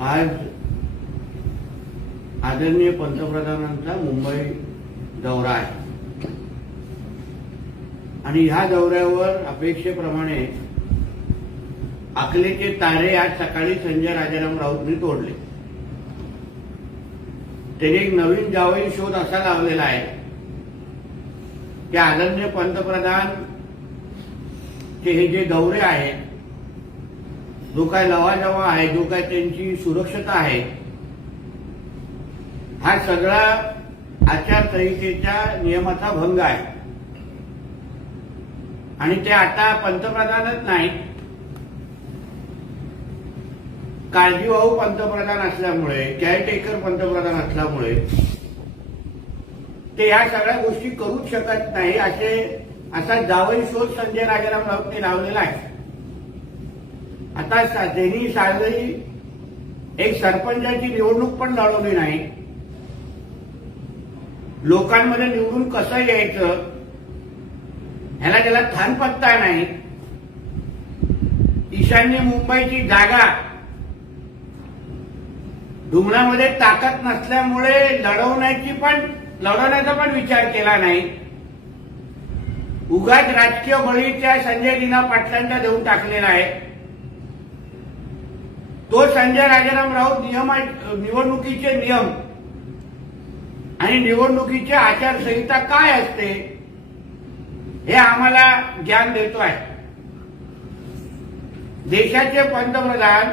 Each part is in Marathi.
आज आदरणीय पंतप्रधानांचा मुंबई दौरा आहे. आणि ह्या दौऱ्यावर अपेक्षेप्रमाणे अकलेचे तारे आज सकाळी संजय राजाराम राऊतनी तोडले. त्याने एक नवीन जावई शोध असा लावलेला आहे की आदरणीय पंतप्रधान हे जे दौरे आहेत जो काय लवाजवा आहे जो काय त्यांची सुरक्षता आहे हा सगळा आचारसंहितेच्या नियमाचा भंग आहे. आणि ते आता पंतप्रधानच नाही काळजीवाहू पंतप्रधान असल्यामुळे केअरटेकर पंतप्रधान असल्यामुळे ते ह्या सगळ्या गोष्टी करूच शकत नाही असे असा जावई शोध संजय राजाराम राऊतने लावलेला आहे. आता त्यांनी साधही एक सरपंचाची निवडणूक पण लढवली नाही. लोकांमध्ये निवडून कसं यायचं? ह्याला त्याला थानपत्ता नाही. ईशान्य मुंबईची जागा धुमणामध्ये ताकद नसल्यामुळे लढवण्याची पण लढवण्याचा पण विचार केला नाही. उगाच राजकीय बळीच्या संजय लीना पाटलांचा देऊन टाकलेला आहे. तो संजय राजाराम राऊत नियम निवडणुकीचे नियम आणि निवडणुकीची आचारसंहिता काय असते हे आम्हाला ज्ञान देतो आहे. देशाचे पंतप्रधान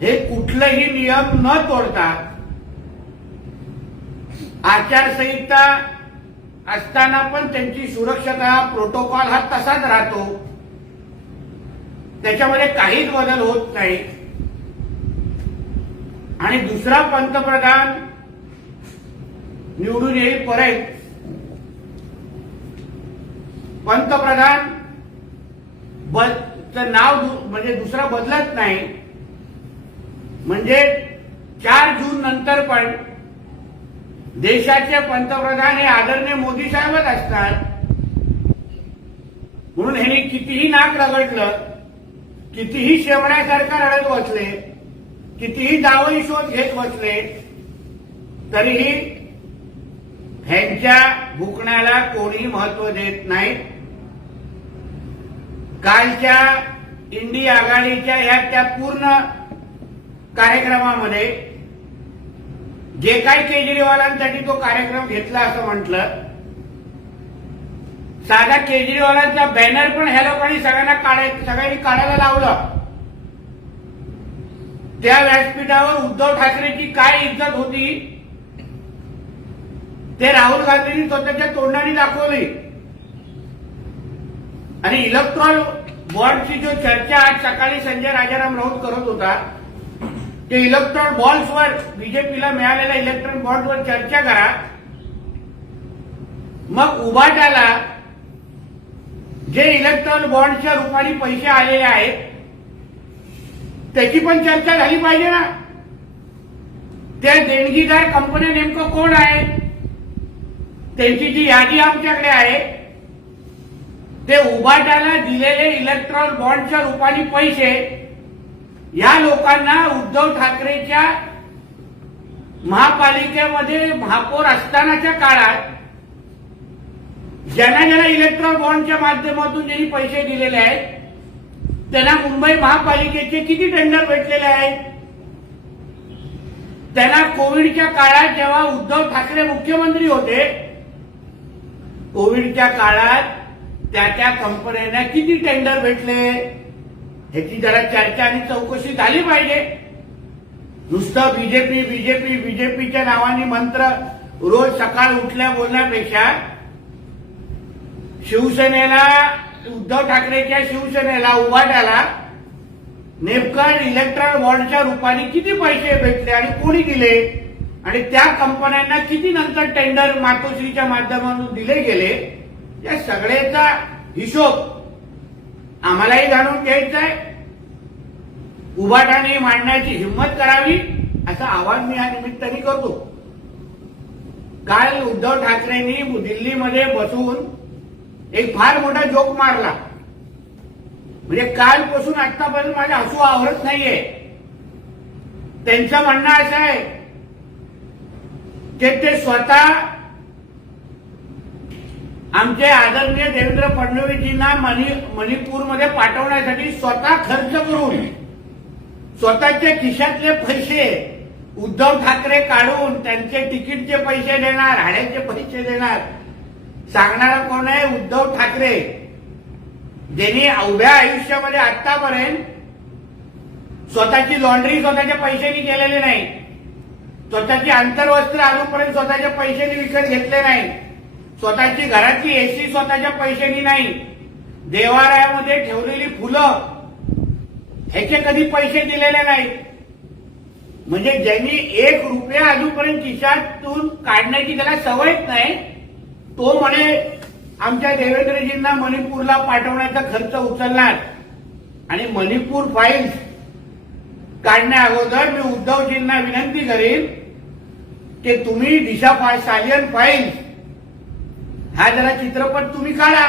हे कुठलेही नियम न तोडता आचारसंहिता असताना पण त्यांची सुरक्षता प्रोटोकॉल हा तसाच राहतो. त्याच्यामध्ये काहीच बदल होत नाही. आणि दुसरा पंतप्रधान निवडून येईपर्यंत पंतप्रधान नाव म्हणजे दुसरा बदलत नाही. म्हणजे चार जून नंतर पण देशाचे पंतप्रधान हे आदरणीय मोदी साहेबच असतात. म्हणून ह्यांनी कितीही नाक रगडलं कितीही शेवण्यासारखं रडत बसले कितीही दावही शोध घेत बसले तरीही ह्यांच्या भुकण्याला कोणी महत्त्व देत नाही. कालच्या इंडी आघाडीच्या या त्या पूर्ण कार्यक्रमामध्ये जे काही केजरीवालांसाठी तो कार्यक्रम घेतला असं म्हटलं साधा केजरीवालांचा बॅनर पण ह्या लोकांनी सगळ्यांना काढाय सगळ्यांनी काढायला लावलं. त्या व्यासपीठावर उद्धव ठाकरेची काय इज्जत होती? ते राहुल गांधींनी स्वतःच्या तोंडाने दाखवली. आणि इलेक्ट्रॉन बॉन्डची जो चर्चा आज सकाळी संजय राजाराम राऊत करत होता ते इलेक्ट्रॉन बॉन्ड्सवर बीजेपीला मिळालेल्या इलेक्ट्रॉन बॉन्डवर चर्चा करा. मग उभाटाला जे इलेक्ट्रॉन बॉन्डच्या रूपाने पैसे आलेले आहेत त्याची पण चर्चा झाली पाहिजे ना. त्या देणगीदार कंपन्या नेमकं कोण आहे? त्यांची जी यादी आमच्याकडे आहे ते उभाटाला दिलेले इलेक्ट्रॉन बॉन्डच्या रूपाने पैसे या लोकांना उद्धव ठाकरेच्या महापालिकेमध्ये महापौर असतानाच्या काळात ज्यांना ज्यांना इलेक्ट्रॉन बॉन्डच्या माध्यमातून ज्यांनी पैसे दिलेले आहेत त्यांना मुंबई महापालिकेचे किती टेंडर भेटलेले आहेत? त्यांना कोविडच्या काळात जेव्हा उद्धव ठाकरे मुख्यमंत्री होते कोविडच्या काळात त्या त्या कंपन्यांना किती टेंडर भेटले? ह्याची जरा चर्चा आणि चौकशी झाली पाहिजे. नुसतं बीजेपी बीजेपी बीजेपीच्या नावाने मंत्र रोज सकाळ उठल्या बोलण्यापेक्षा शिवसेनेला उद्धव ठाकरेच्या शिवसेनेला उभाट्याला नेमकं इलेक्ट्रॉन बॉन्डच्या रूपाने किती पैसे भेटले आणि कोणी दिले? आणि त्या कंपन्यांना किती नंतर टेंडर मातोश्रीच्या माध्यमातून दिले गेले? या सगळ्याचा हिशोब आम्हालाही जाणून घ्यायचा आहे. उभाटाने मांडण्याची हिंमत करावी असा आवाज मी या निमित्ताने करतो. काल उद्धव ठाकरेंनी दिल्लीमध्ये बसून एक फार मोठा जोक मारला. म्हणजे कालपासून आतापर्यंत माझ्या हसू आवरत नाहीये. त्यांचं म्हणणं असं आहे की ते स्वतः आमचे आदरणीय देवेंद्र फडणवीसजींना मणि मणिपूरमध्ये पाठवण्यासाठी स्वतः खर्च करून स्वतःच्या खिशातले पैसे उद्धव ठाकरे काढून त्यांचे तिकीटचे पैसे देणार हाड्याचे पैसे देणार सांगणारा कोण आहे? उद्धव ठाकरे. ज्यांनी अवघ्या आयुष्यामध्ये आतापर्यंत स्वतःची लॉन्ड्री स्वतःच्या पैशांनी केलेली नाही. स्वतःची आंतरवस्त्र अजूनपर्यंत स्वतःच्या पैशांनी विकत घेतले नाही. स्वतःची घरातली एसी स्वतःच्या पैशांनी नाही. देवालयामध्ये ठेवलेली फुलं ह्याचे कधी पैसे दिलेले नाही म्हणजे ज्यांनी एक रुपया अजूनपर्यंत खिशातून काढण्याची त्याला सवयच नाही तो म्हणे आमच्या देवेंद्रजींना मणिपूरला पाठवण्याचा खर्च उचलणार. आणि मणिपूर फाईल्स काढण्या अगोदर मी उद्धवजींना विनंती करीन की तुम्ही दिशा फाय सालियन फाईल्स हा जरा चित्रपट तुम्ही काढा.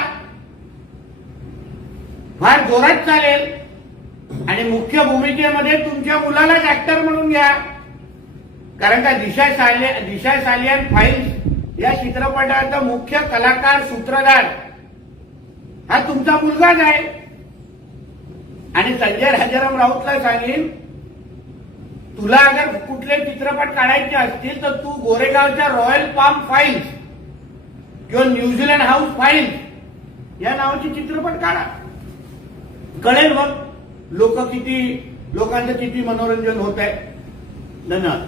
फार जोरात चालेल. आणि मुख्य भूमिकेमध्ये तुमच्या मुलालाच ऍक्टर म्हणून घ्या. कारण का दिशा साले दिशा सालियन फाईल्स या चित्रपटाचा मुख्य कलाकार सूत्रधार हा तुमचा मुलगाच आहे. आणि संजय राजाराम राऊतला सांगेन तुला अगर कुठले चित्रपट काढायचे असतील तर तू गोरेगावच्या रॉयल पाम फाईल्स किंवा न्यूझीलंड हाऊस फाईल्स या नावाचे चित्रपट काढा. कळेल मग लोक किती लोकांचं किती मनोरंजन होत आहे धन्यवाद.